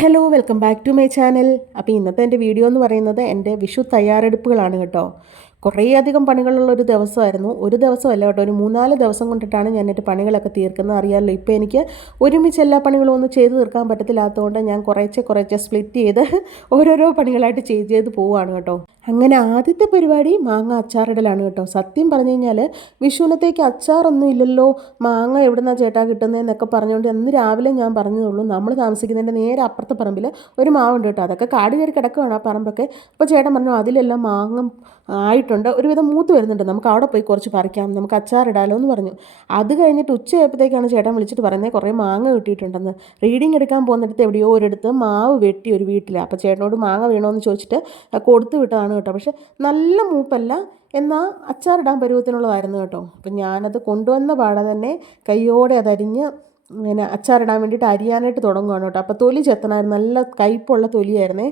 Hello welcome back to my channel. അപ്പോൾ ഇന്നത്തെ എൻ്റെ വീഡിയോ എന്ന് പറയുന്നത് എൻ്റെ വിഷു തയ്യാറെടുപ്പുകളാണ് കേട്ടോ. കുറേയധികം പണികളുള്ള ഒരു ദിവസമായിരുന്നു. ഒരു ദിവസമല്ല കേട്ടോ, ഒരു 3-4 ദിവസം കൊണ്ടിട്ടാണ് ഞാൻ എൻ്റെ പണികളൊക്കെ തീർക്കുന്നത്. അറിയാമല്ലോ, ഇപ്പോൾ എനിക്ക് ഒരുമിച്ച് എല്ലാ പണികളും ഒന്നും ചെയ്ത് തീർക്കാൻ പറ്റത്തില്ലാത്തതുകൊണ്ട് ഞാൻ കുറേശ്ശെ സ്പ്ലിറ്റ് ചെയ്ത് ഓരോരോ പണികളായിട്ട് ചെയ്ത് പോവുകയാണ് കേട്ടോ. അങ്ങനെ ആദ്യത്തെ പരിപാടി മാങ്ങ അച്ചാറിടലാണ് കേട്ടോ. സത്യം പറഞ്ഞു കഴിഞ്ഞാൽ വിഷുവിനത്തേക്ക് അച്ചാറൊന്നും ഇല്ലല്ലോ, മാങ്ങ എവിടെ നിന്നാണ് ചേട്ടാ കിട്ടുന്നതെന്നൊക്കെ പറഞ്ഞുകൊണ്ട് അന്ന് രാവിലെ ഞാൻ പറഞ്ഞതുള്ളൂ. നമ്മൾ താമസിക്കുന്നതിൻ്റെ നേരെ അപ്പുറത്തെ പറമ്പിൽ ഒരു മാവുണ്ട് കേട്ടോ. അതൊക്കെ കാട് കയറി കിടക്കുകയാണ് ആ പറമ്പൊക്കെ. അപ്പോൾ ചേട്ടൻ പറഞ്ഞു അതിലെല്ലാം മാങ്ങ ആയിട്ടുണ്ട്, ഒരുവിധം മൂത്ത് വരുന്നുണ്ട്, നമുക്ക് അവിടെ പോയി കുറച്ച് പറിക്കാം, നമുക്ക് അച്ചാറിടാലോ എന്ന് പറഞ്ഞു. അത് കഴിഞ്ഞിട്ട് ഉച്ചയായപ്പോഴത്തേക്കാണ് ചേട്ടൻ വിളിച്ചിട്ട് പറയുന്നത് കുറേ മാങ്ങ കിട്ടിയിട്ടുണ്ടെന്ന്. റീഡിങ് എടുക്കാൻ പോകുന്നിടത്ത് എവിടെയോ ഒരിടത്ത് മാവ് വെട്ടി ഒരു വീട്ടിൽ. അപ്പോൾ ചേട്ടനോട് മാങ്ങ വേണമെന്ന് ചോദിച്ചിട്ട് കൊടുത്തു വിട്ടതാണ് കേട്ടോ. പക്ഷെ നല്ല മൂപ്പല്ല, എന്നാൽ അച്ചാറിടാൻ പരുവത്തിനുള്ളതായിരുന്നു കേട്ടോ. അപ്പം ഞാനത് കൊണ്ടുവന്ന പാടെ തന്നെ കയ്യോടെ അതരിഞ്ഞ് ഇങ്ങനെ അച്ചാറിടാൻ വേണ്ടിയിട്ട് അരിയാനായിട്ട് തുടങ്ങുകയാണ് കേട്ടോ. അപ്പോൾ തൊലി ചെത്തണമായിരുന്നു, നല്ല കയ്പുള്ള തൊലിയായിരുന്നേ.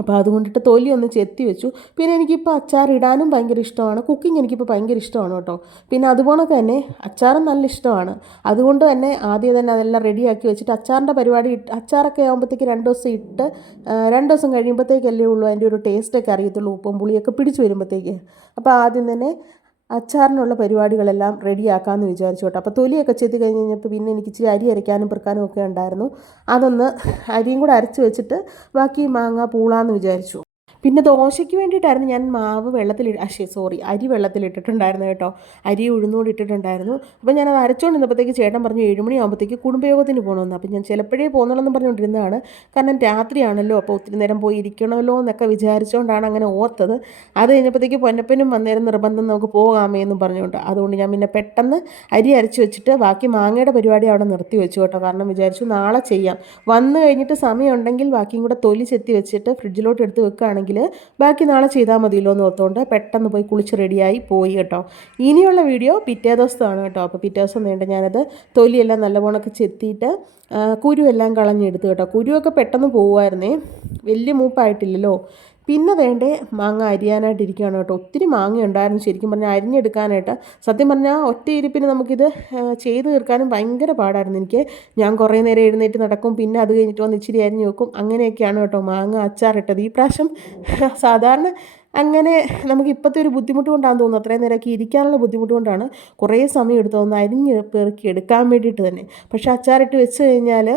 അപ്പോൾ അതുകൊണ്ടിട്ട് തൊലി ഒന്ന് ചെത്തി വെച്ചു. പിന്നെ എനിക്കിപ്പോൾ അച്ചാറിടാനും ഭയങ്കര ഇഷ്ടമാണ്, കുക്കിംഗ് എനിക്കിപ്പോൾ ഭയങ്കര ഇഷ്ടമാണ് കേട്ടോ. പിന്നെ അതുപോലെ തന്നെ അച്ചാറും നല്ല ഇഷ്ടമാണ്. അതുകൊണ്ട് തന്നെ ആദ്യം തന്നെ അതെല്ലാം റെഡിയാക്കി വെച്ചിട്ട് അച്ചാറിൻ്റെ പരിപാടി അച്ചാറൊക്കെ ആകുമ്പോഴത്തേക്ക് 2 ദിവസം ഇട്ട് 2 ദിവസം കഴിയുമ്പോഴത്തേക്കല്ലേ ഉള്ളൂ അതിൻ്റെ ഒരു ടേസ്റ്റൊക്കെ അറിയത്തുള്ളൂ, ഉപ്പും പുളിയൊക്കെ പിടിച്ച് വരുമ്പോഴത്തേക്ക്. അപ്പോൾ ആദ്യം തന്നെ അച്ചാറിനുള്ള പരിപാടികളെല്ലാം റെഡിയാക്കാമെന്ന് വിചാരിച്ചു കേട്ടോ. അപ്പോൾ തൊലിയൊക്കെ ചെത്തി കഴിഞ്ഞപ്പോൾ പിന്നെ എനിക്ക് ഇച്ചിരി അരി അരയ്ക്കാനും പെറുക്കാനും ഒക്കെ ഉണ്ടായിരുന്നു. അതൊന്ന് അരിയും കൂടെ അരച്ച് വെച്ചിട്ട് ബാക്കി മാങ്ങ പൂളാന്ന് വിചാരിച്ചു. പിന്നെ ദോശയ്ക്ക് വേണ്ടിയിട്ടായിരുന്നു ഞാൻ മാവ് അരി വെള്ളത്തിലിട്ടിട്ടുണ്ടായിരുന്നു കേട്ടോ. അരി ഉഴുന്നുകൂടി ഇട്ടിട്ടുണ്ടായിരുന്നു. അപ്പോൾ ഞാനത് അരച്ചുകൊണ്ടിരുന്നപ്പോഴത്തേക്ക് ചേട്ടൻ പറഞ്ഞു 7 മണിയാകുമ്പോഴത്തേക്ക് കുടുംബയോഗത്തിന് പോകണമെന്ന്. അപ്പോൾ ഞാൻ ചിലപ്പോഴേ പോകുന്നുള്ളെന്ന് പറഞ്ഞുകൊണ്ടിരുന്നതാണ്, കാരണം രാത്രിയാണല്ലോ, അപ്പോൾ ഒത്തിരി നേരം പോയി ഇരിക്കണമല്ലോ എന്നൊക്കെ വിചാരിച്ചുകൊണ്ടാണ് അങ്ങനെ ഓർത്തത്. അത് കഴിഞ്ഞപ്പോഴത്തേക്ക് പൊന്നപ്പനും വന്നേരം നിർബന്ധം നമുക്ക് പോകാമേ എന്നും പറഞ്ഞുകൊണ്ട്, അതുകൊണ്ട് ഞാൻ പിന്നെ പെട്ടെന്ന് അരി അരച്ച് വെച്ചിട്ട് ബാക്കി മാങ്ങയുടെ പരിപാടി അവിടെ നിർത്തി വെച്ചു കേട്ടോ. കാരണം വിചാരിച്ചു നാളെ ചെയ്യാം, വന്നു കഴിഞ്ഞിട്ട് സമയമുണ്ടെങ്കിൽ ബാക്കിയും കൂടെ തൊലി ചെത്തി വെച്ചിട്ട് ഫ്രിഡ്ജിലോട്ട് എടുത്ത് വെക്കുകയാണെങ്കിൽ ബാക്കി നാളെ ചെയ്താൽ മതിയല്ലോ എന്ന് ഓർത്തുകൊണ്ട് പെട്ടെന്ന് പോയി കുളിച്ച് റെഡിയായി പോയി കേട്ടോ. ഇനിയുള്ള വീഡിയോ പിറ്റേ ദിവസമാണ് കേട്ടോ. അപ്പോൾ പിറ്റേ ദിവസം വേണ്ട ഞാനത് തൊലിയെല്ലാം നല്ലവണ്ണമൊക്കെ ചെത്തിയിട്ട് കുരുവെല്ലാം കളഞ്ഞെടുത്ത് കേട്ടോ. കുരുവൊക്കെ പെട്ടെന്ന് പോകുമായിരുന്നേ, വലിയ മൂപ്പായിട്ടില്ലല്ലോ. പിന്നെ വേണ്ടേ മാങ്ങ അരിയാനായിട്ടിരിക്കുകയാണ് കേട്ടോ. ഒത്തിരി മാങ്ങ ഉണ്ടായിരുന്നു ശരിക്കും പറഞ്ഞാൽ അരിഞ്ഞെടുക്കാനായിട്ട്. സത്യം പറഞ്ഞാൽ ഒറ്റ ഇരിപ്പിന് നമുക്കിത് ചെയ്ത് തീർക്കാനും ഭയങ്കര പാടായിരുന്നു എനിക്ക്. ഞാൻ കുറേ നേരം എഴുന്നേറ്റ് നടക്കും, പിന്നെ അത് കഴിഞ്ഞിട്ട് വന്ന് ഇച്ചിരി അരിഞ്ഞ് വെക്കും, അങ്ങനെയൊക്കെയാണ് കേട്ടോ മാങ്ങ അച്ചാറിട്ടത്. ഈ പ്രാവശ്യം സാധാരണ അങ്ങനെ നമുക്ക് ഇപ്പോഴത്തെ ഒരു ബുദ്ധിമുട്ട് കൊണ്ടാണെന്ന് തോന്നുന്നു, അത്രയും നേരമൊക്കെ ഇരിക്കാനുള്ള ബുദ്ധിമുട്ട് കൊണ്ടാണ് കുറേ സമയം എടുത്തതൊന്ന് അരിഞ്ഞ് പെറുക്കി എടുക്കാൻ വേണ്ടിയിട്ട് തന്നെ. പക്ഷേ അച്ചാറിട്ട് വെച്ച് കഴിഞ്ഞാൽ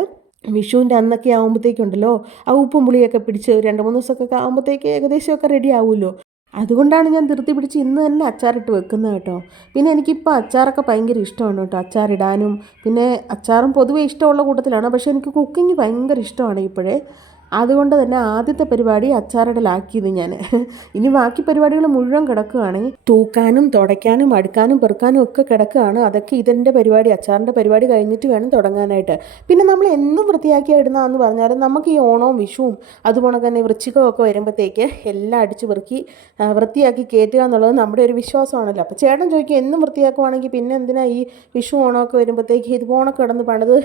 വിഷുവിൻ്റെ അന്നൊക്കെ ആകുമ്പോഴത്തേക്കുണ്ടല്ലോ ആ ഉപ്പും പുളിയൊക്കെ പിടിച്ച് 2-3 ദിവസമൊക്കെ ആകുമ്പോഴത്തേക്ക് ഏകദേശമൊക്കെ റെഡി ആവുമല്ലോ. അതുകൊണ്ടാണ് ഞാൻ ധൃതി പിടിച്ച് ഇന്ന് തന്നെ അച്ചാറിട്ട് വെക്കുന്നത് കേട്ടോ. പിന്നെ എനിക്കിപ്പോൾ അച്ചാറൊക്കെ ഭയങ്കര ഇഷ്ടമാണ് കേട്ടോ, അച്ചാറിടാനും. പിന്നെ അച്ചാറും പൊതുവേ ഇഷ്ടമുള്ള കൂട്ടത്തിലാണ്, പക്ഷേ എനിക്ക് കുക്കിംഗ് ഭയങ്കര ഇഷ്ടമാണ് ഇപ്പോഴേ. അതുകൊണ്ട് തന്നെ ആദ്യത്തെ പരിപാടി അച്ചാറിടലാക്കിയത് ഞാൻ. ഇനി ബാക്കി പരിപാടികൾ മുഴുവൻ കിടക്കുകയാണ്, തൂക്കാനും തുടയ്ക്കാനും അടുക്കാനും പെറുക്കാനും ഒക്കെ കിടക്കുകയാണ്. അതൊക്കെ ഇതിൻ്റെ പരിപാടി, അച്ചാറിൻ്റെ പരിപാടി കഴിഞ്ഞിട്ട് വേണം തുടങ്ങാനായിട്ട്. പിന്നെ നമ്മൾ എന്നും വൃത്തിയാക്കി ഇടുന്നതെന്ന് പറഞ്ഞാൽ നമുക്ക് ഈ ഓണവും വിഷുവും അതുപോലെ തന്നെ വൃശ്ചികമൊക്കെ വരുമ്പോഴത്തേക്ക് എല്ലാം അടിച്ച് വൃത്തിയാക്കി കയറ്റുക എന്നുള്ളത് നമ്മുടെ ഒരു വിശ്വാസമാണല്ലോ. അപ്പോൾ ചേട്ടൻ ചോദിക്കും എന്നും വൃത്തിയാക്കുവാണെങ്കിൽ പിന്നെ എന്തിനാ ഈ വിഷു ഓണമൊക്കെ വരുമ്പോഴത്തേക്ക് ഇത് ഓണമൊക്കെ കിടന്ന് പണിത്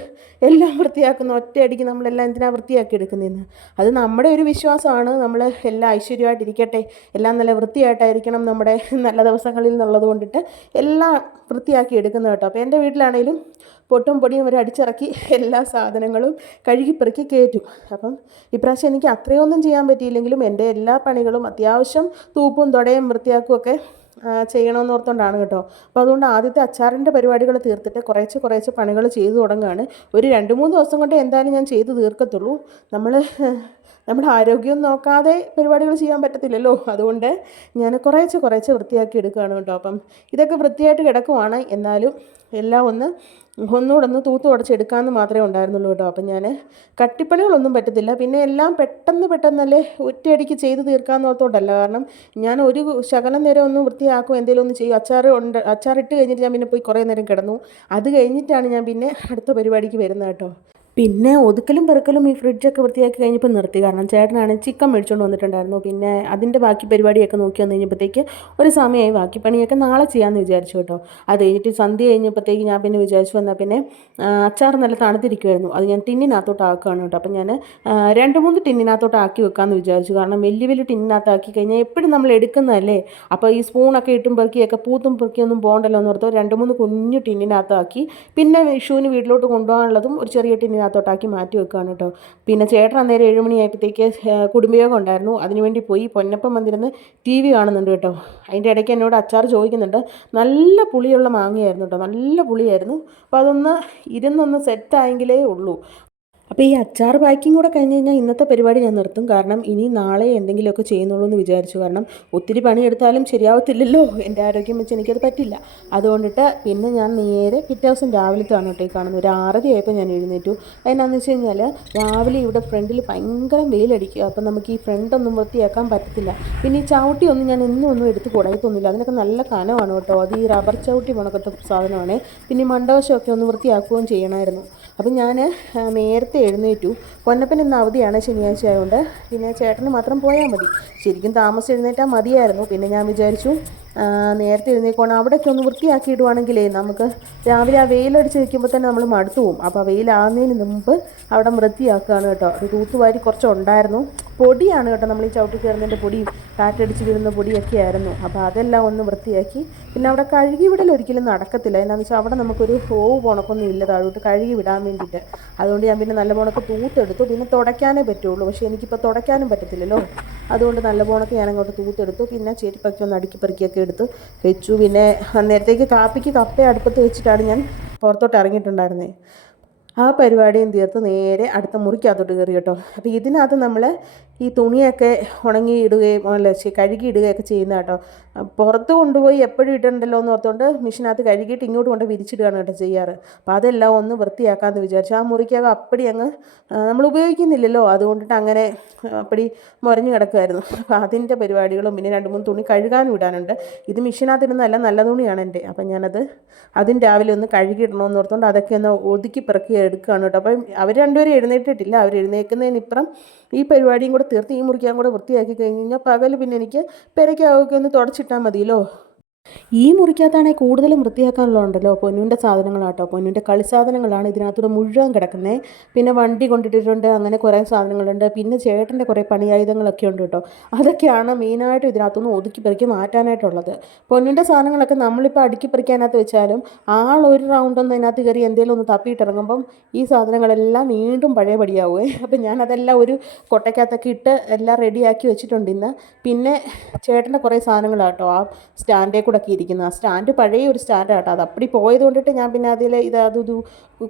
എല്ലാം വൃത്തിയാക്കുന്ന ഒറ്റയടിക്ക് നമ്മളെല്ലാം എന്തിനാ വൃത്തിയാക്കി എടുക്കുന്നതെന്ന്. അത് നമ്മുടെ ഒരു വിശ്വാസമാണ്. നമ്മൾ എല്ലാം ഐശ്വര്യമായിട്ടിരിക്കട്ടെ, എല്ലാം നല്ല വൃത്തിയായിട്ടായിരിക്കണം നമ്മുടെ നല്ല ദിവസങ്ങളിൽ എന്നുള്ളത് കൊണ്ടിട്ട് എല്ലാം വൃത്തിയാക്കി എടുക്കുന്നത് കേട്ടോ. അപ്പോൾ എൻ്റെ വീട്ടിലാണെങ്കിലും പൊട്ടും പൊടിയും വരെ അടിച്ചിറക്കി എല്ലാ സാധനങ്ങളും കഴുകിപ്പെറുക്കി കയറ്റും. അപ്പം ഇപ്രാവശ്യം എനിക്ക് അത്രയൊന്നും ചെയ്യാൻ പറ്റിയില്ലെങ്കിലും എൻ്റെ എല്ലാ പണികളും അത്യാവശ്യം തൂപ്പും തുടയും വൃത്തിയാക്കും ഒക്കെ ചെയ്യണമെന്ന് ഓർത്തുകൊണ്ടാണ് കേട്ടോ. അപ്പോൾ അതുകൊണ്ട് ആദ്യത്തെ അച്ചാറിൻ്റെ പരിപാടികൾ തീർത്തിട്ട് കുറേശ്ശെ പണികൾ ചെയ്തു തുടങ്ങുകയാണ്. ഒരു 2-3 ദിവസം കൊണ്ട് എന്തായാലും ഞാൻ ചെയ്ത് തീർക്കത്തുള്ളൂ. നമ്മുടെ ആരോഗ്യം നോക്കാതെ പരിപാടികൾ ചെയ്യാൻ പറ്റത്തില്ലല്ലോ. അതുകൊണ്ട് ഞാൻ കുറേശ്ശെ വൃത്തിയാക്കി എടുക്കുകയാണ് കേട്ടോ. അപ്പം ഇതൊക്കെ വൃത്തിയായിട്ട് കിടക്കുവാണ്, എന്നാലും എല്ലാം ഒന്നുകൂടെ തൂത്ത് തുടച്ചെടുക്കാമെന്ന് മാത്രമേ ഉണ്ടായിരുന്നുള്ളൂ കേട്ടോ. അപ്പം ഞാൻ കട്ടിപ്പണികളൊന്നും പറ്റത്തില്ല. പിന്നെ എല്ലാം പെട്ടെന്നല്ലേ ഒറ്റയടിക്ക് ചെയ്ത് തീർക്കാമെന്ന് ഓർത്തോണ്ടല്ല, കാരണം ഞാൻ ഒരു ശകലം നേരം ഒന്ന് വൃത്തിയാക്കും, എന്തെങ്കിലും ഒന്ന് ചെയ്യും. അച്ചാറിട്ട് കഴിഞ്ഞിട്ട് ഞാൻ പിന്നെ പോയി കുറേ നേരം കിടന്നു. അത് കഴിഞ്ഞിട്ടാണ് ഞാൻ പിന്നെ അടുത്ത പരിപാടിക്ക് വരുന്നത് കേട്ടോ. പിന്നെ ഒതുക്കലും പെറുക്കലും ഈ ഫ്രിഡ്ജൊക്കെ വൃത്തിയാക്കി കഴിഞ്ഞപ്പോൾ നിർത്തി, കാരണം ചേട്ടനാണെങ്കിൽ ചിക്കൻ മേടിച്ചുകൊണ്ട് വന്നിട്ടുണ്ടായിരുന്നു. പിന്നെ അതിൻ്റെ ബാക്കി പരിപാടിയൊക്കെ നോക്കി വന്നു കഴിഞ്ഞപ്പോഴത്തേക്ക് ഒരു സമയമായി, ബാക്കി പണിയൊക്കെ നാളെ ചെയ്യാമെന്ന് വിചാരിച്ചു കേട്ടോ. അത് കഴിഞ്ഞിട്ട് സന്ധ്യ കഴിഞ്ഞപ്പോഴത്തേക്ക് ഞാൻ പിന്നെ വിചാരിച്ചു വന്നാൽ പിന്നെ അച്ചാർ നല്ല തണുത്തിരിക്കുമായിരുന്നു, അത് ഞാൻ ടിന്നിനകത്തോട്ട് ആക്കുകയാണ് കേട്ടോ. അപ്പം ഞാൻ 2-3 ടിന്നിനകത്തോട്ട് ആക്കി വെക്കാമെന്ന് വിചാരിച്ചു, കാരണം വലിയ ടിന്നിനകത്ത് ആക്കി കഴിഞ്ഞാൽ എപ്പോഴും നമ്മൾ എടുക്കുന്നതല്ലേ, അപ്പോൾ ഈ സ്പൂണൊക്കെ ഇട്ടും പെറുക്കിയൊക്കെ പൂത്തും പെറുക്കിയൊന്നും പോകണ്ടല്ലോ എന്ന് ഓർത്ത് 2-3 കുഞ്ഞു ടിന്നിനകത്താക്കി. പിന്നെ വിഷുവിന് വീട്ടിലോട്ട് കൊണ്ടുപോകാനുള്ളതും ഒരു ചെറിയ ടിന്നിനകത്ത് ഫ്രിഡ്ജിനകത്തോട്ടാക്കി മാറ്റി വെക്കുകയാണ് കേട്ടോ. പിന്നെ ചേട്ടൻ അന്നേരം 7 മണിയായപ്പോഴത്തേക്ക് കുടുംബയോഗം ഉണ്ടായിരുന്നു, അതിനുവേണ്ടി പോയി പൊന്നപ്പം വന്നിരുന്ന് TV കാണുന്നുണ്ട് കേട്ടോ. അതിൻ്റെ ഇടയ്ക്ക് എന്നോട് അച്ചാർ ചോദിക്കുന്നുണ്ട്. നല്ല പുളിയുള്ള മാങ്ങയായിരുന്നു കേട്ടോ, നല്ല പുളിയായിരുന്നു. അപ്പോൾ അതൊന്ന് ഇരുന്നൊന്ന് സെറ്റായെങ്കിലേ ഉള്ളൂ. അപ്പോൾ ഈ അച്ചാർ പാക്കിംഗ് കൂടെ കഴിഞ്ഞ് കഴിഞ്ഞാൽ ഇന്നത്തെ പരിപാടി ഞാൻ നിർത്തും. കാരണം ഇനി നാളെ എന്തെങ്കിലുമൊക്കെ ചെയ്യുന്നുള്ളൂ എന്ന് വിചാരിച്ചു. കാരണം ഒത്തിരി പണിയെടുത്താലും ശരിയാവത്തില്ലല്ലോ, എൻ്റെ ആരോഗ്യം വെച്ച് എനിക്കത് പറ്റില്ല. അതുകൊണ്ടിട്ട് പിന്നെ ഞാൻ നേരെ പിറ്റേ ദിവസം രാവിലത്താണ് കേട്ടോ ഈ കാണുന്നത്. ഒരു 6:30 ആയപ്പോൾ ഞാൻ എഴുന്നേറ്റു. അതിനാന്ന് വെച്ച് കഴിഞ്ഞാൽ രാവിലെ ഇവിടെ ഫ്രണ്ടിൽ ഭയങ്കര വെയിലടിക്കുക. അപ്പം നമുക്ക് ഈ ഫ്രണ്ടൊന്നും വൃത്തിയാക്കാൻ പറ്റത്തില്ല. പിന്നെ ഈ ചവിട്ടി ഒന്നും ഞാൻ ഒന്നും എടുത്ത് കുടയത്തൊന്നുമില്ല. അതിനൊക്കെ നല്ല കനമാണ് കേട്ടോ. അത് ഈ റബ്ബർ ചവിട്ടി പോണക്കത്തെ സാധനമാണ്. പിന്നെ ഈ മണ്ടവശമൊക്കെ ഒന്ന് വൃത്തിയാക്കുകയും ചെയ്യണമായിരുന്നു. അപ്പം ഞാൻ നേരത്തെ എഴുന്നേറ്റു. പൊന്നപ്പൻ ഇന്ന് അവധിയാണ്, ശനിയാഴ്ച ആയതുകൊണ്ട്. പിന്നെ ചേട്ടന് മാത്രം പോയാൽ മതി. ശരിക്കും താമസിച്ച് എഴുന്നേറ്റാൽ മതിയായിരുന്നു. പിന്നെ ഞാൻ വിചാരിച്ചു നേരത്തെ എഴുന്നേൽക്കണം, അവിടെയൊക്കെ ഒന്ന് വൃത്തിയാക്കിയിടുവാണെങ്കിലേ നമുക്ക് രാവിലെ ആ വെയിലടിച്ച് നിൽക്കുമ്പോൾ തന്നെ നമ്മൾ മടുത്തു പോകും. അപ്പോൾ ആ വെയിലാകുന്നതിന് മുമ്പ് അവിടെ വൃത്തിയാക്കുകയാണ് കേട്ടോ. അത് തൂത്തുവാരി കുറച്ചുണ്ടായിരുന്നു. പൊടിയാണ് കേട്ടോ, നമ്മൾ ഈ ചവിട്ടി കയറുന്നതിൻ്റെ പൊടിയും കാറ്റടിച്ച് വീഴുന്ന പൊടിയൊക്കെ ആയിരുന്നു. അപ്പോൾ അതെല്ലാം ഒന്ന് വൃത്തിയാക്കി. പിന്നെ അവിടെ കഴുകി വിടൽ ഒരിക്കലും നടക്കത്തില്ല. എന്താണെന്ന് വെച്ചാൽ അവിടെ നമുക്കൊരു ഹോവ് പോണക്കൊന്നും ഇല്ല താഴോട്ട് കഴുകി വിടാൻ വേണ്ടിയിട്ട്. അതുകൊണ്ട് ഞാൻ പിന്നെ നല്ല പോണക്ക് തൂത്തെടുത്തു. പിന്നെ തുടയ്ക്കാനേ പറ്റുള്ളൂ, പക്ഷേ എനിക്കിപ്പോൾ തുടയ്ക്കാനും പറ്റത്തില്ലല്ലോ. അതുകൊണ്ട് നല്ല പോണക്ക് ഞാൻ അങ്ങോട്ട് തൂത്തെടുത്തു. പിന്നെ ചെരുപ്പൊക്കെ ഒന്ന് അടുക്കി പെറുക്കിയൊക്കെ എടുത്ത് വെച്ചു. പിന്നെ നേരത്തേക്ക് കാപ്പിക്ക് കപ്പ അടുപ്പത്ത് വെച്ചിട്ടാണ് ഞാൻ പുറത്തോട്ട് ഇറങ്ങിയിട്ടുണ്ടായിരുന്നത്. ആ പരിപാടിയും തീർത്ത് നേരെ അടുത്ത മുറിക്കകത്തോട്ട് കയറി കേട്ടോ. അപ്പോൾ ഇതിനകത്ത് നമ്മൾ ഈ തുണിയൊക്കെ ഉണങ്ങി ഇടുകയും കഴുകി ഇടുകയൊക്കെ ചെയ്യുന്ന കേട്ടോ. പുറത്ത് കൊണ്ടുപോയി എപ്പോഴും ഇടണ്ടല്ലോ എന്ന് ഓർത്തുകൊണ്ട് മെഷീനകത്ത് കഴുകിയിട്ട് ഇങ്ങോട്ട് കൊണ്ട് വിരിച്ചിടുകയാണ് കേട്ടോ ചെയ്യാറ്. അപ്പോൾ അതെല്ലാം ഒന്ന് വൃത്തിയാക്കാമെന്ന് വിചാരിച്ചു. ആ മുറിക്കകം അപ്പടി അങ്ങ് നമ്മൾ ഉപയോഗിക്കുന്നില്ലല്ലോ, അതുകൊണ്ടിട്ട് അങ്ങനെ അപ്പടി മുരഞ്ഞു കിടക്കുമായിരുന്നു. അപ്പോൾ അതിൻ്റെ പരിപാടികളും പിന്നെ 2-3 തുണി കഴുകാനും ഇടാനുണ്ട്. ഇത് മെഷീനകത്ത് ഇടുന്നതല്ല, നല്ല തുണിയാണ് എൻ്റെ. അപ്പം ഞാനത് രാവിലെ ഒന്ന് കഴുകിയിടണമെന്ന് ഓർത്തുകൊണ്ട് അതൊക്കെ ഒന്ന് ഒതുക്കി പിറക്കി എടുക്കുകയാണ് കേട്ടോ. അപ്പം അവർ രണ്ടുപേരും എഴുന്നേറ്റിട്ടില്ല. അവർ എഴുന്നേൽക്കുന്നതിനിപ്പുറം ഈ പരിപാടിയും കൂടെ തീർത്ത് ഈ മുറിക്കാൻ കൂടെ വൃത്തിയാക്കി കഴിഞ്ഞ് കഴിഞ്ഞാൽ പകൽ പിന്നെ എനിക്ക് പെരയ്ക്കാവൊക്കെ ഒന്ന് തുടച്ചിട്ടാൽ മതിയല്ലോ. ഈ മുറിക്കകത്താണെങ്കിൽ കൂടുതലും വൃത്തിയാക്കാനുള്ളതുണ്ടല്ലോ. പൊന്നുവിൻ്റെ സാധനങ്ങളാട്ടോ, പൊന്നുവിൻ്റെ കളിസാധനങ്ങളാണ് ഇതിനകത്തൂടെ മുഴുവൻ കിടക്കുന്നത്. പിന്നെ വണ്ടി കൊണ്ടിട്ടിട്ടുണ്ട്, അങ്ങനെ കുറേ സാധനങ്ങളുണ്ട്. പിന്നെ ചേട്ടൻ്റെ കുറേ പണിയായുധങ്ങളൊക്കെ ഉണ്ട് കേട്ടോ. അതൊക്കെയാണ് മെയിനായിട്ട് ഇതിനകത്തുനിന്ന് ഒതുക്കി പെറുക്കി മാറ്റാനായിട്ടുള്ളത്. പൊന്നുവിൻ്റെ സാധനങ്ങളൊക്കെ നമ്മളിപ്പോൾ അടുക്കി പെറുക്കാനകത്ത് വെച്ചാലും ഒരു റൗണ്ടൊന്നും അതിനകത്ത് കയറി എന്തെങ്കിലും ഒന്ന് തപ്പിയിട്ടിറങ്ങുമ്പം ഈ സാധനങ്ങളെല്ലാം വീണ്ടും പഴയപടിയാവുമേ. അപ്പം ഞാനതെല്ലാം ഒരു കൊട്ടയ്ക്കകത്തൊക്കെ ഇട്ട് എല്ലാം റെഡിയാക്കി വെച്ചിട്ടുണ്ട് ഇന്ന്. പിന്നെ ചേട്ടൻ്റെ കുറേ സാധനങ്ങളാട്ടോ ആ സ്റ്റാൻഡേ കൂടെ ഒക്കെ ഇരിക്കുന്നത്. ആ സ്റ്റാൻഡ് പഴയ ഒരു സ്റ്റാൻഡാണ് കേട്ടോ. അത് അപ്പടി പോയത് കൊണ്ടിട്ട് ഞാൻ പിന്നെ അതിൽ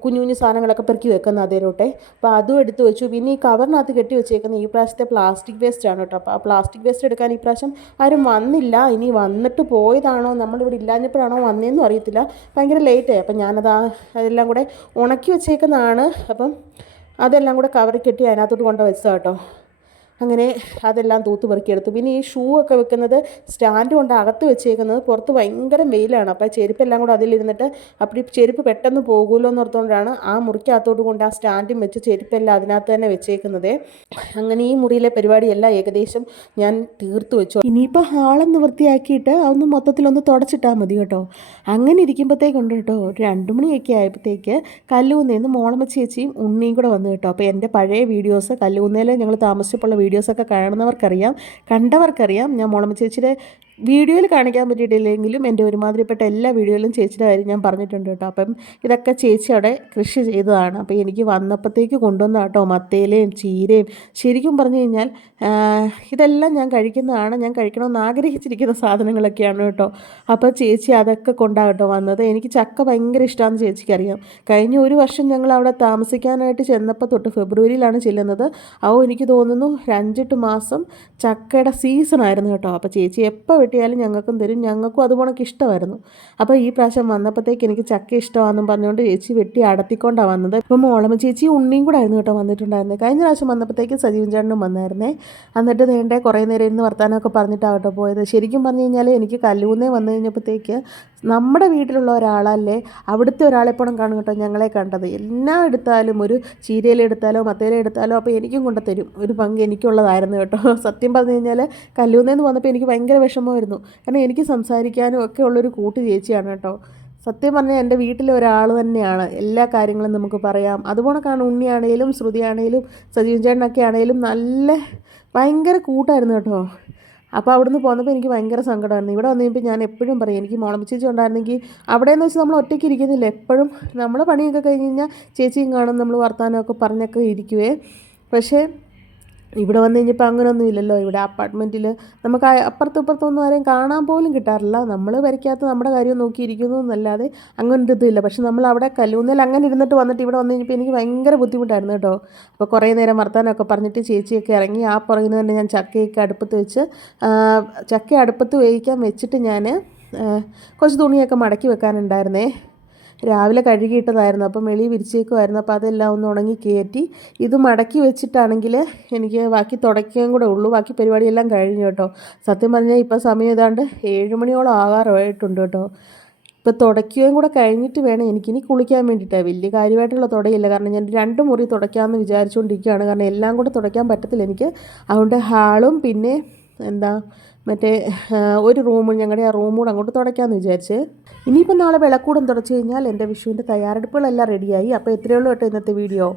കുഞ്ഞു കുഞ്ഞു സാധനങ്ങളൊക്കെ പെറുക്കി വെക്കുന്ന അതിലോട്ടെ. അപ്പോൾ അതും എടുത്ത് വെച്ചു. പിന്നെ ഈ കവറിനകത്ത് കെട്ടി വെച്ചേക്കുന്ന ഈ പ്രാവശ്യത്തെ പ്ലാസ്റ്റിക് വേസ്റ്റ് ആണ് കേട്ടോ. അപ്പോൾ ആ പ്ലാസ്റ്റിക് വേസ്റ്റ് എടുക്കാൻ ഈ പ്രാവശ്യം ആരും വന്നില്ല. ഇനി വന്നിട്ട് പോയതാണോ, നമ്മളിവിടെ ഇല്ലാഞ്ഞപ്പോഴാണോ വന്നതെന്നും അറിയത്തില്ല. ഭയങ്കര ലേറ്റായി. അപ്പം ഞാനത് അതെല്ലാം കൂടെ ഉണക്കി വെച്ചേക്കുന്നതാണ്. അപ്പം അതെല്ലാം കൂടെ കവറിൽ കെട്ടി അതിനകത്തോട്ട് കൊണ്ട് വെച്ചതാണ് കേട്ടോ. അങ്ങനെ അതെല്ലാം തൂത്ത് പെറുക്കിയെടുത്തു. പിന്നെ ഈ ഷൂ ഒക്കെ വെക്കുന്നത് സ്റ്റാൻഡ് കൊണ്ട് അകത്ത് വെച്ചേക്കുന്നത്, പുറത്ത് ഭയങ്കര വെയിലാണ്. അപ്പോൾ ചെരുപ്പെല്ലാം കൂടെ അതിലിരുന്നിട്ട് അപ്പോൾ ചെരുപ്പ് പെട്ടെന്ന് പോകുമല്ലോ എന്ന് ഓർത്തുകൊണ്ടാണ് ആ മുറിക്കകത്തോട്ട് കൊണ്ട് ആ സ്റ്റാൻഡും വെച്ച് ചെരുപ്പെല്ലാം അതിനകത്ത് തന്നെ വെച്ചേക്കുന്നത്. അങ്ങനെ ഈ മുറിയിലെ പരിപാടിയെല്ലാം ഏകദേശം ഞാൻ തീർത്തു വെച്ചു. ഇനിയിപ്പോൾ ഹാളൊന്ന് വൃത്തിയാക്കിയിട്ട് അതൊന്ന് മൊത്തത്തിലൊന്ന് തുടച്ചിട്ടാൽ മതി കേട്ടോ. അങ്ങനെ ഇരിക്കുമ്പോഴത്തേക്കുണ്ട് കേട്ടോ, ഒരു 2 മണിയൊക്കെ ആയപ്പോഴത്തേക്ക് കല്ലുകുന്നേന്ന് മോളമ്മ ചേച്ചിയും ഉണ്ണിയും കൂടെ വന്നു കേട്ടോ. അപ്പോൾ എൻ്റെ പഴയ വീഡിയോസ് കല്ലുകുന്നേൽ ഞങ്ങൾ താമസിച്ചപ്പോഴുള്ള വീഡിയോസൊക്കെ കാണുന്നവർക്കറിയാം, കണ്ടവർക്കറിയാം. ഞാൻ മോളമ്മ ചേച്ചിയുടെ വീഡിയോയിൽ കാണിക്കാൻ പറ്റിയിട്ടില്ലെങ്കിലും എൻ്റെ ഒരുമാതിരിപ്പെട്ട എല്ലാ വീഡിയോയിലും ചേച്ചിയുടെ കാര്യം ഞാൻ പറഞ്ഞിട്ടുണ്ട് കേട്ടോ. അപ്പം ഇതൊക്കെ ചേച്ചി അവിടെ കൃഷി ചെയ്തതാണ്. അപ്പോൾ എനിക്ക് വന്നപ്പോഴത്തേക്ക് കൊണ്ടുവന്ന കേട്ടോ മത്തയിലയും ചീരയും. ശരിക്കും പറഞ്ഞു കഴിഞ്ഞാൽ ഇതെല്ലാം ഞാൻ കഴിക്കുന്നതാണ്, ഞാൻ കഴിക്കണമെന്ന് ആഗ്രഹിച്ചിരിക്കുന്ന സാധനങ്ങളൊക്കെയാണ് കേട്ടോ. അപ്പോൾ ചേച്ചി അതൊക്കെ കൊണ്ടാകട്ടോ വന്നത്. എനിക്ക് ചക്ക ഭയങ്കര ഇഷ്ടമാണെന്ന് ചേച്ചിക്കറിയാം. കഴിഞ്ഞ ഒരു വർഷം ഞങ്ങൾ അവിടെ താമസിക്കാനായിട്ട് ചെന്നപ്പോൾ തൊട്ട് ഫെബ്രുവരിയിലാണ് ചെല്ലുന്നത്. എനിക്ക് തോന്നുന്നു 5-8 മാസം ചക്കയുടെ സീസണായിരുന്നു കേട്ടോ. അപ്പോൾ ചേച്ചി എപ്പോൾ വെട്ടിയാലും ഞങ്ങൾക്കും തരും, ഞങ്ങൾക്കും അതുപോലൊക്കെ ഇഷ്ടമായിരുന്നു. അപ്പോൾ ഈ പ്രാവശ്യം വന്നപ്പോഴത്തേക്ക് എനിക്ക് ചക്ക ഇഷ്ടമാണെന്നും പറഞ്ഞുകൊണ്ട് ചേച്ചി വെട്ടി അടത്തിക്കൊണ്ടാണ് വന്നത്. ഇപ്പോൾ മോളമ്മ ചേച്ചി ഉണ്ണിയും കൂടെ ആയിരുന്നു കേട്ടോ വന്നിട്ടുണ്ടായിരുന്നത്. കഴിഞ്ഞ പ്രാവശ്യം വന്നപ്പോഴത്തേക്ക് സജീവൻ ചേട്ടനും വന്നായിരുന്നേ. എന്നിട്ട് നേരെ കുറേ നേരം ഇരുന്ന് വർത്താനമൊക്കെ പറഞ്ഞിട്ടാണ് കേട്ടോ പോയത്. ശരിക്കും പറഞ്ഞു കഴിഞ്ഞാൽ എനിക്ക് കല്ലൂന്നേ വന്നു കഴിഞ്ഞപ്പോഴത്തേക്ക് നമ്മുടെ വീട്ടിലുള്ള ഒരാളല്ലേ അവിടുത്തെ ഒരാളെപ്പോഴും കാണും കേട്ടോ ഞങ്ങളെ കണ്ടത്. എല്ലാം എടുത്താലും, ഒരു ചീരയിലെടുത്താലോ മത്തയിലെടുത്താലോ അപ്പോൾ എനിക്കും കൊണ്ടുതരും. ഒരു പങ്ക് എനിക്കുള്ളതായിരുന്നു കേട്ടോ. സത്യം പറഞ്ഞു കഴിഞ്ഞാൽ കല്ലൂന്നേന്ന് വന്നപ്പോൾ എനിക്ക് ഭയങ്കര വിഷമമായിരുന്നു. കാരണം എനിക്ക് സംസാരിക്കാനും ഒക്കെ ഉള്ളൊരു കൂട്ട് ചേച്ചിയാണ് കേട്ടോ. സത്യം പറഞ്ഞാൽ എൻ്റെ വീട്ടിലെ ഒരാൾ തന്നെയാണ്. എല്ലാ കാര്യങ്ങളും നമുക്ക് പറയാം. അതുപോലൊക്കെയാണ് ഉണ്ണിയാണേലും ശ്രുതിയാണേലും സജീവൻ ചേട്ടനൊക്കെ ആണേലും നല്ല ഭയങ്കര കൂട്ടായിരുന്നു കേട്ടോ. അപ്പോൾ അവിടുന്ന് പോന്നപ്പോൾ എനിക്ക് ഭയങ്കര സങ്കടമായിരുന്നു. ഇവിടെ വന്നു കഴിയുമ്പോൾ ഞാൻ എപ്പോഴും പറയും, എനിക്ക് മോളമ്മ ചേച്ചി ഉണ്ടായിരുന്നെങ്കിൽ അവിടെയെന്ന് വെച്ചാൽ നമ്മൾ ഒറ്റയ്ക്ക് ഇരിക്കുന്നില്ല, എപ്പോഴും നമ്മൾ പണിയൊക്കെ കഴിഞ്ഞ് കഴിഞ്ഞാൽ ചേച്ചിയും കാണും, നമ്മൾ വർത്തമാനമൊക്കെ പറഞ്ഞൊക്കെ ഇരിക്കുവേ. പക്ഷേ ഇവിടെ വന്നു കഴിഞ്ഞപ്പോൾ അങ്ങനെയൊന്നും ഇല്ലല്ലോ. ഇവിടെ അപ്പാർട്ട്മെൻറ്റിൽ നമുക്ക് അപ്പുറത്തും ഇപ്പുറത്തൊന്നും ആരെയും കാണാൻ പോലും കിട്ടാറില്ല. നമ്മൾ വരയ്ക്കാത്ത നമ്മുടെ കാര്യം നോക്കിയിരിക്കുന്നു എന്നല്ലാതെ അങ്ങനത്തെ ഇതില്ല. പക്ഷെ നമ്മൾ അവിടെ കല്ലൂന്നേൽ അങ്ങനെ ഇരുന്നിട്ട് വന്നിട്ട് ഇവിടെ വന്നു കഴിഞ്ഞപ്പോൾ എനിക്ക് ഭയങ്കര ബുദ്ധിമുട്ടായിരുന്നു കേട്ടോ. അപ്പോൾ കുറേ നേരം വർത്താനമൊക്കെ പറഞ്ഞിട്ട് ചേച്ചിയൊക്കെ ഇറങ്ങി. ആ പുറകിന് തന്നെ ഞാൻ ചക്കയൊക്കെ അടുപ്പത്ത് വെച്ച്, ചക്ക അടുപ്പത്ത് വേവിക്കാൻ വെച്ചിട്ട് ഞാൻ കുറച്ച് തുണിയൊക്കെ മടക്കി വെക്കാനുണ്ടായിരുന്നേ. രാവിലെ കഴുകിയിട്ടതായിരുന്നു, അപ്പം വെളി വിരിച്ചേക്കുമായിരുന്നു. അപ്പോൾ അതെല്ലാം ഒന്ന് ഉണങ്ങി കയറ്റി ഇത് മടക്കി വെച്ചിട്ടാണെങ്കിൽ എനിക്ക് ബാക്കി തുടയ്ക്കുകയും കൂടെ ഉള്ളൂ. ബാക്കി പരിപാടിയെല്ലാം കഴിഞ്ഞു കേട്ടോ. സത്യം പറഞ്ഞാൽ ഇപ്പോൾ സമയം ഏതാണ്ട് 7 മണിയോളം ആകാറായിട്ടുണ്ട് കേട്ടോ. ഇപ്പോൾ തുടയ്ക്കുകയും കൂടെ കഴിഞ്ഞിട്ട് വേണം എനിക്കിനി കുളിക്കാൻ വേണ്ടിയിട്ടാണ്. വലിയ കാര്യമായിട്ടുള്ള തുടയില്ല, കാരണം ഞാൻ 2 മുറി തുടയ്ക്കാമെന്ന് വിചാരിച്ചുകൊണ്ടിരിക്കുകയാണ്. കാരണം എല്ലാം കൂടെ തുടയ്ക്കാൻ പറ്റത്തില്ല എനിക്ക്. അതുകൊണ്ട് ഹാളും പിന്നെ മറ്റേ ഒരു റൂമും, ഞങ്ങളുടെ ആ റൂം കൂടെ അങ്ങോട്ട് തുടയ്ക്കാമെന്ന് വിചാരിച്ച്. ഇനിയിപ്പോൾ നാളെ വിളക്കൂടം തുടച്ച് കഴിഞ്ഞാൽ എൻ്റെ വിഷുവിൻ്റെ തയ്യാറെടുപ്പുകളെല്ലാം റെഡിയായി. അപ്പോൾ ഇത്രയേ ഉള്ളൂ കേട്ടോ ഇന്നത്തെ വീഡിയോ.